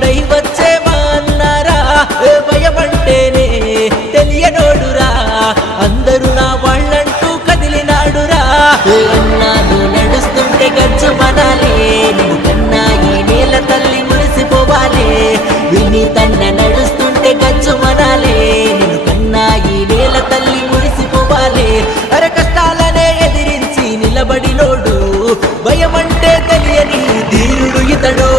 దేవుడై వచ్చేవాన్నారా భయపడ్డేనే తెలియనోడురా. అందరూ నా వాళ్ళంటూ కదిలినాడురా. అన్నాడు నడుస్తుంటే గచ్చు పడాలి. కన్నా ఈ నేల తల్లి మురిసిపోవాలి. విని తన్న నడుస్తుంటే గచ్చు మనాలే నేను కన్నా ఈ నేల తల్లి మురిసిపోవాలి. అరే కష్టాలనే ఎదిరించి నిలబడినోడు. భయమంటే తెలియని ధీరుడు ఇతడో.